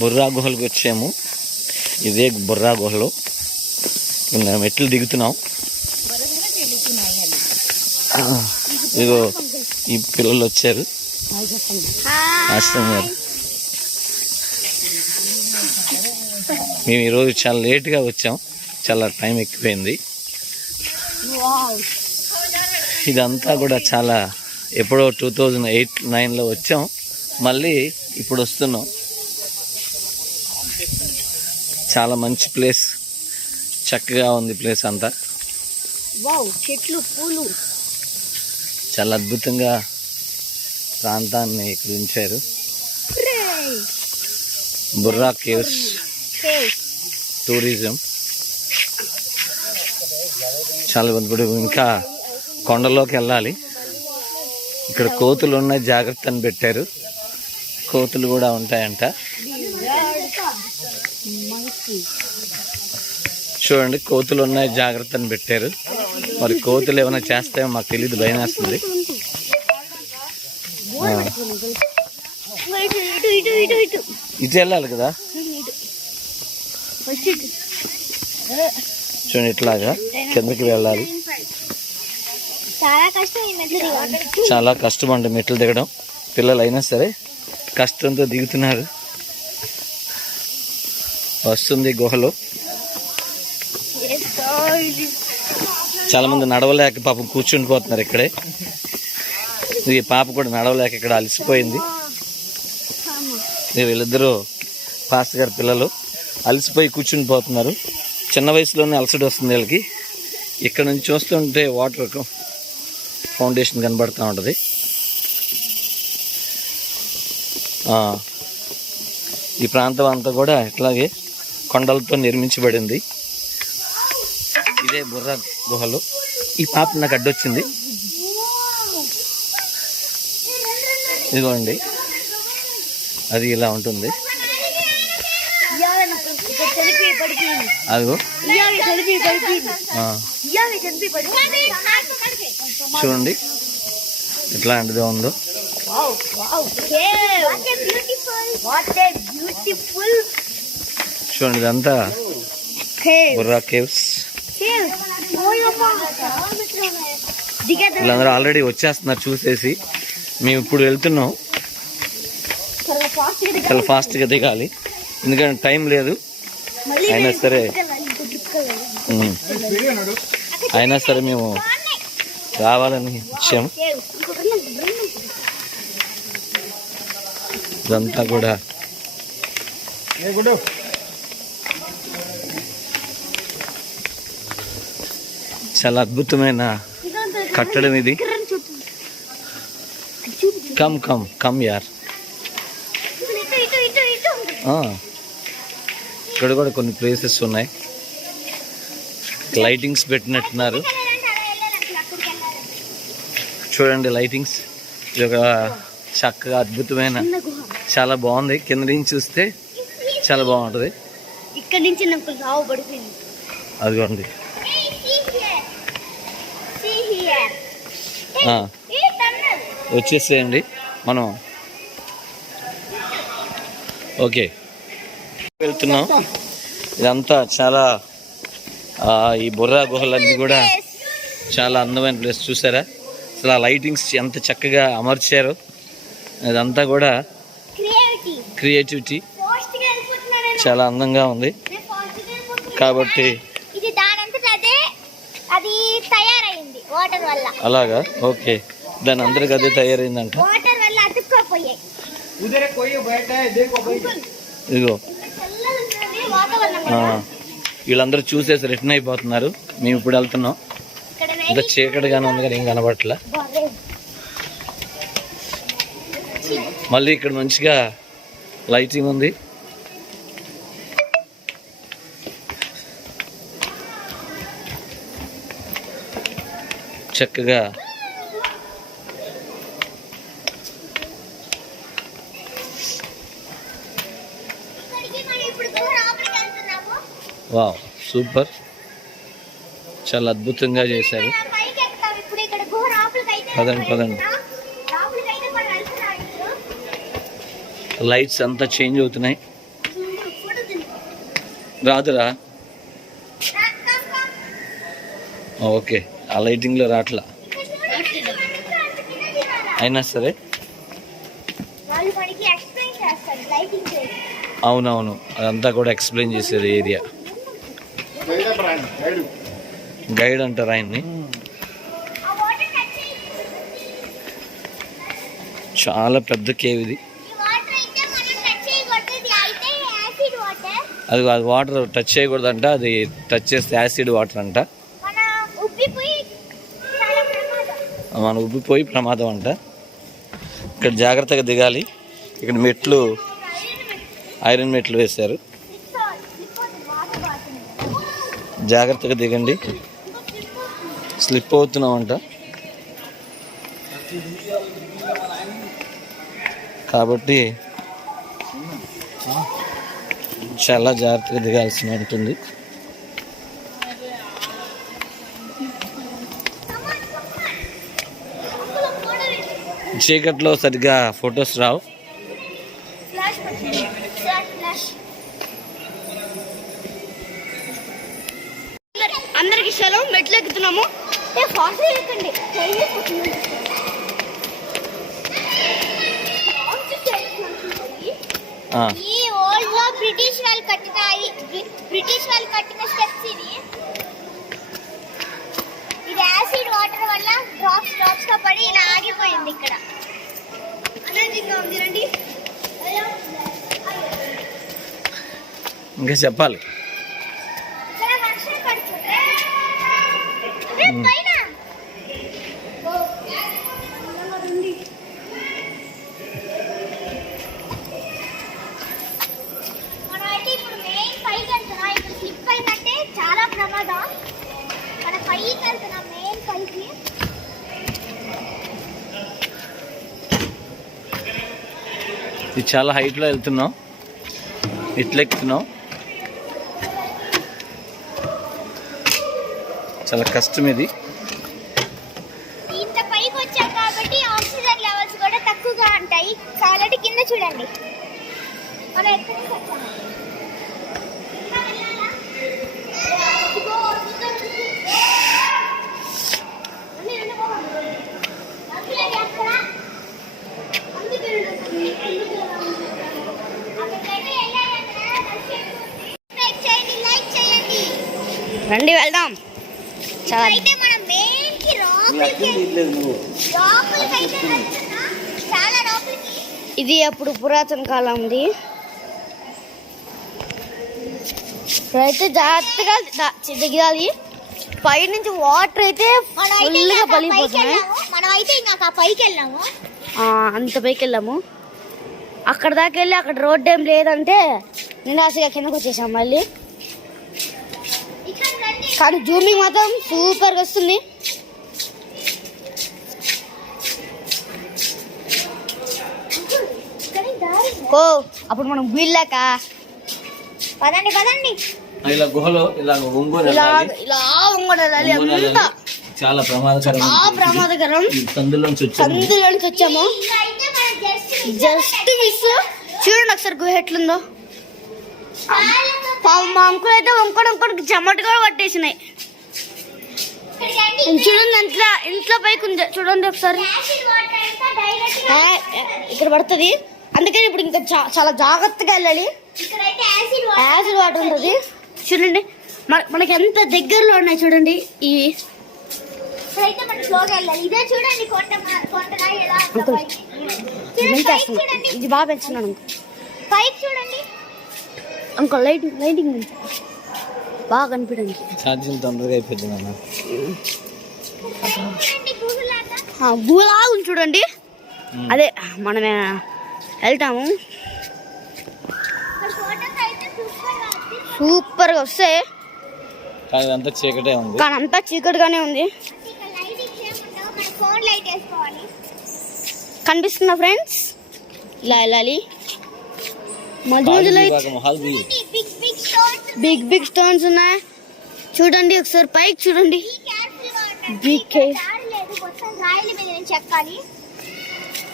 బుర్రా గుహలకు వచ్చాము. ఇదే బుర్రా గుహలు. మేము మెట్లు దిగుతున్నాం. ఇదిగో ఈ పిల్లలు వచ్చారు. ఆశ్రమం గారు. మేము ఈరోజు చాలా లేట్గా వచ్చాం. చాలా టైం ఎక్కిపోయింది. ఇదంతా కూడా చాలా ఎప్పుడో టూ థౌజండ్ ఎయిట్ నైన్లో వచ్చాం. మళ్ళీ ఇప్పుడు వస్తున్నాం. చాలా మంచి ప్లేస్. చక్కగా ఉంది ప్లేస్ అంతా. చెట్లు పూలు. చాలా అద్భుతంగా ప్రాంతాన్ని ఇక్కడ ఉంచారు. బుర్రా కేవ్స్. టూరిజం. చాలా ఇప్పుడు ఇంకా కొండలోకి వెళ్ళాలి. ఇక్కడ కోతులు ఉన్నాయి జాగ్రత్త అని పెట్టారు. కోతులు కూడా ఉంటాయంట. చూడండి కోతులు ఉన్నాయి జాగ్రత్త అని పెట్టారు. మరి కోతులు ఏమైనా చేస్తాయో మాకు తెలియదు భయం వేస్తుంది. ఇటు వెళ్ళాలి కదా? చూడండి ఇట్లాగా కిందకి వెళ్ళాలి. చాలా చాలా కష్టం అండి మెట్లు దిగడం. పిల్లలు అయినా సరే కష్టంతో దిగుతున్నారు. వస్తుంది గుహలో. చాలా మంది నడవలేక పాపం కూర్చుని పోతున్నారు ఇక్కడే. ఈ పాప కూడా నడవలేక ఇక్కడ అలసిపోయింది. వీళ్ళిద్దరూ పాస్టర్ గారి పిల్లలు అలసిపోయి కూర్చుని పోతున్నారు. చిన్న వయసులోనే అలసట వస్తుంది వీళ్ళకి. ఇక్కడ నుంచి చూస్తుంటే వాటర్ ఫౌండేషన్ కనబడుతూ ఉంటుంది. ఈ ప్రాంతం అంతా కూడా ఇట్లాగే కొండలతో నిర్మించబడింది. ఇదే బుర్ర గుహలు. ఈ పాప నాకు అడ్డొచ్చింది. ఇదిగోండి. అది ఇలా ఉంటుంది. అదిగో. చూడండి. ఎట్లాంటిదో ఉందో. వాట్ ఏ బ్యూటిఫుల్ చూడండి ఇదంతా. బుర్రా కేవ్స్. వీళ్ళందరూ ఆల్రెడీ వచ్చేస్తున్నారు చూసేసి. మేము ఇప్పుడు వెళ్తున్నాం. త్వరగా ఫాస్ట్గా చాలా ఫాస్ట్గా దిగాలి. ఎందుకంటే టైం లేదు. అయినా సరే. అయినా సరే మేము రావాలని వెళ్ళండి ఇదంతా కూడా. చాలా అద్భుతమైన కట్టడం ఇది. కమ్ కమ్ కమ్ యార్. ఇక్కడ కూడా కొన్ని ప్లేసెస్ ఉన్నాయి. లైటింగ్స్ పెట్టినట్టున్నారు. చూడండి లైటింగ్స్ ఇది ఒక చక్కగా అద్భుతమైన చాలా బాగుంది. కింద నుంచి చూస్తే చాలా బాగుంటుంది. ఇక్కడ నుంచి నాకు రావు పడిపోయింది. అదిగోండి. వచ్చేసేయండి. మనం ఓకే. వెళ్తున్నాం. ఇదంతా చాలా ఈ బుర్రా గుహలన్నీ కూడా చాలా అందమైన ప్లేస్ చూసారా? అసలు ఆ లైటింగ్స్ ఎంత చక్కగా అమర్చారో. ఇదంతా కూడా క్రియేటివిటీ. చాలా అందంగా ఉంది. కాబట్టి వాటర్ వల్ల. అలాగా? ఓకే. దాని అందరికి అదే తయారైందంట. వాటర్ వల్ల అతుక్కోపోయాయి. ఇదిగో. వాతావరణం ఆ, కదా. వీళ్ళందరూ చూసేసి రిటర్న్ అయిపోతున్నారు. మేము ఇప్పుడు వెళ్తున్నాం. ఇంత చీకటిగానే ఉంది కానీ ఏం కనబడట్లే. బర్రె. మళ్ళీ ఇక్కడ మంచిగా లైటింగ్ ఉంది. చక్కగా. Wow super. చాలా అద్భుతంగా చేశారు. పదండి, పదండి. లైట్స్ అంతా చేంజ్ అవుతున్నాయి. రాదురా. ఓకే. ఆ లైటింగ్లో రాట్లా. అయినా సరే. అవునవును. అదంతా కూడా ఎక్స్ప్లెయిన్ చేసేది ఏరియా. గైడ్ అంటారు ఆయన్ని. చాలా పెద్ద కేవ్ ఇది. అది అది వాటర్ టచ్ చేయకూడదంట అది టచ్ చేస్తే యాసిడ్ వాటర్ అంట మన ఉబ్బిపోయి చాలా ప్రమాదం మనం ఉబ్బిపోయి ప్రమాదం అంట. ఇక్కడ జాగ్రత్తగా దిగాలి. ఇక్కడ మెట్లు ఐరన్ మెట్లు వేశారు. జాగ్రత్తగా దిగండి. స్లిప్ అవుతున్నామంట. కాబట్టి చాలా జాగ్రత్తగా దిగాల్సి ఉంటుంది. చీకట్లో సరిగ్గా ఫొటోస్ రావు. అందరికి సెలవు. మెట్లు ఎక్కుతున్నాము. ఈ ఓల్డ్లో బ్రిటిష్ వాళ్ళు కట్టిన బ్రిటిష్ వాళ్ళు కట్టిన స్టెప్స్ ఇది. ఇది యాసిడ్ వాటర్ వల్ల డ్రాప్స్ డ్రాప్స్గా పడి ఇలా ఆగిపోయింది ఇక్కడ. ఇంకా చెప్పాలి. చాలా ప్రమాదం. మన పైకి వెళ్తున్నాం మెయిన్ పైకి. ఇది చాలా హైట్లో వెళ్తున్నాం. ఇట్లెక్కుతున్నాం చాలా కష్టం ఇది. ఇంత పైకి వచ్చాం కాబట్టి ఆక్సిజన్ లెవెల్స్ కూడా తక్కువగా ఉంటాయి. కాబట్టి కింద చూడండి. మనం ఎక్కడి నుంచి వచ్చాము ఇంకా వెళ్ళాలా? ఇదిగో, ఇక్కడ ఉంది. అన్నీ రెండు వెళ్దాం. చాలా అయితే అయితే ఇది అప్పుడు పురాతన కాలంది. ఇప్పుడైతే జాగ్రత్తగా దా- దిగాలి. పైనుంచి వాటర్ అయితే అయితే ఫుల్గా ఇంకా పైకి పలిగిపోతున్నాయి వెళ్ళాము. మనం అయితే ఇంకా ఆ పైకి వెళ్ళాము. అంత పైకి వెళ్ళాము అక్కడ దాకా వెళ్ళి అక్కడ రోడ్ ఏం లేదంటే నిరాశగా కిందకు వచ్చేసాం మళ్ళీ కానీ జూమింగ్ మాత్రం సూపర్గా వస్తుంది. ఓ అప్పుడు మనం వీళ్ళాక పదండి పదండి ఇలా గుహలో ఇలా ఒంగోలు ఇలా. ఇలా ఒంగోలు అంతా. చాలా ప్రమాదకరం. ఆ ప్రమాదకరం. ఈ సందులోంచి వచ్చాము. వచ్చాము. Just just miss. చూడండి ఒకసారి గుహ ఎట్లుందో. పాపం మా అంకుల్ అయితే వంకొని వంకొని చెమట కూడా పట్టేసినాయి. చూడండి ఇంట్లో ఇంట్లో పైకి ఉంది. చూడండి ఒకసారి. యాసిడ్ వాటర్ అంతా డైరెక్ట్ ఆ, ఇక్కడ పడుతుంది. అందుకని ఇప్పుడు ఇంకా చా- చాలా జాగ్రత్తగా వెళ్ళాలి. ఇక్కడైతే యాసిడ్ వాటర్ యాసిడ్ వాటర్ ఉంటుంది. చూడండి. మన- మనకి ఎంత దగ్గరలో ఉన్నాయి చూడండి. ఈ ఇక్కడైతే మనం స్లోగా వెళ్ళాలి. ఇదే చూడండి కొండ ఎలా ఇది బాగా పెంచుతున్నాను పైకి చూడండి. Lighting lighting. బాగా కనిపించడానికి ఛార్జింగ్ తొందరగా అయిపోయింది నాన్న. చూడండి అదే మనమే వెళ్తాము. ఇక్కడ ఫోటోస్ అయితే సూపర్గా ఉంది. సూపర్గా వస్తే ఇదంతా చీకటే ఉంది. కానీ అంతా చీకటిగానే ఉంది ఇక్కడ లైటింగ్స్ ఏముండవు మన ఫోన్ లైట్ వేసుకోవాలి. కనిపిస్తుందా ఫ్రెండ్స్? ఇలా వెళ్ళాలి బిగ్ బిగ్ స్టోన్స్ ఉన్నాయి. చూడండి ఒకసారి పైకి చూడండి.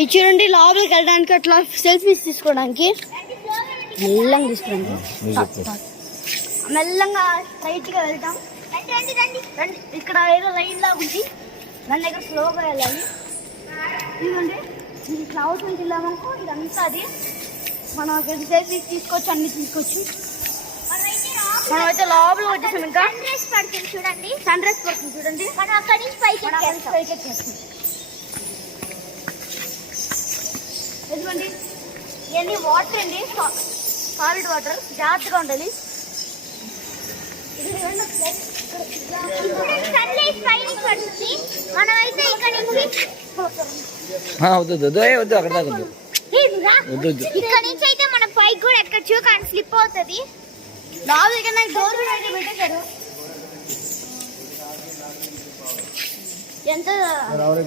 ఇది చూడండి లోపలికి వెళ్ళడానికి అట్లా సెల్ఫీస్ తీసుకోవడానికి. మెల్లంగా చెప్పు. మెల్లంగా స్ట్రైట్గా వెళ్తాం రండి రండి రండి. రండి ఇక్కడ ఏదో లైన్ లాగా ఉంది. దాని దగ్గర స్లోగా వెళ్ళాలి. ఇదిగోండి ఇది క్లౌడ్ నుంచి వెళ్ళామనుకో ఇదంతా అది. మనం ఎంతసేపు తీసుకోవచ్చు అన్ని తీసుకోవచ్చు. మనమైతే మనం అయితే లోపల వచ్చేసాం ఇంకా. సన్ రైజ్ పడుతుంది చూడండి. సన్ రైజ్ పడుతుంది చూడండి మనం అక్కడి నుంచి పైకి పైకి ఎక్కేస్తాం. ఇవన్నీ వాటర్ అండి. సాలిడ్ వాటర్ జాగ్రత్తగా ఉండాలి. వద్దు వద్దు, వద్దు. ఏ, వద్దు అక్కడ దాకా వద్దు. ఏ, రా. వద్దు వద్దు. ఇక్కడ నుంచి అయితే మన పైకి కూడా ఎక్కచ్చు కానీ స్లిప్ అవుతుంది. లోపలికి నాకు డోర్ కూడా అయితే పెట్టేశారు. ఎంత?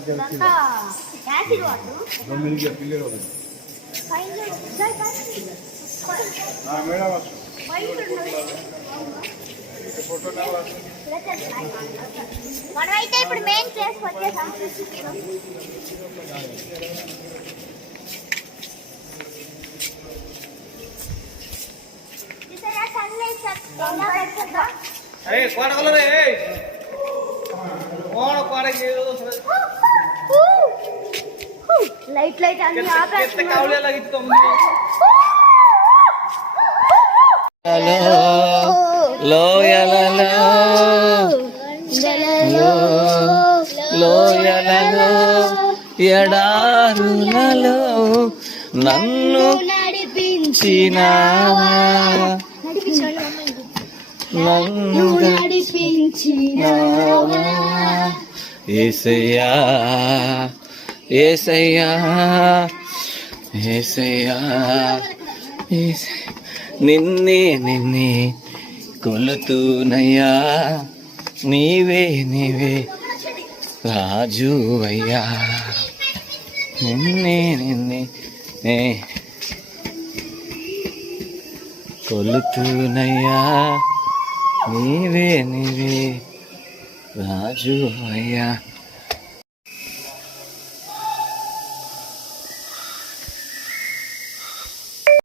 ఇదంతా యాసిడ్ వాటర్. మనమైతే ఇప్పుడు మెయిన్ ప్లేస్ వచ్చేసాం. పడుతుందో? లైట్ లైట్ అన్ని ఆపేస్తున్నారు. లోయలలో. లోయలలో. ఎడారులలో నన్ను నడిపించినావా? నన్ను నడిపించినావా? ఏసయ్యా ఏసయ్యా ఏసయ్యా ఏసయ్యా నిన్నే నిన్నే కొలుతూనయ్యా. నీవే నీవే రాజు అయ్యా. నిన్నే నిన్నే కొలుతూనయ్యా. నీవే నీవే రాజు అయ్యా.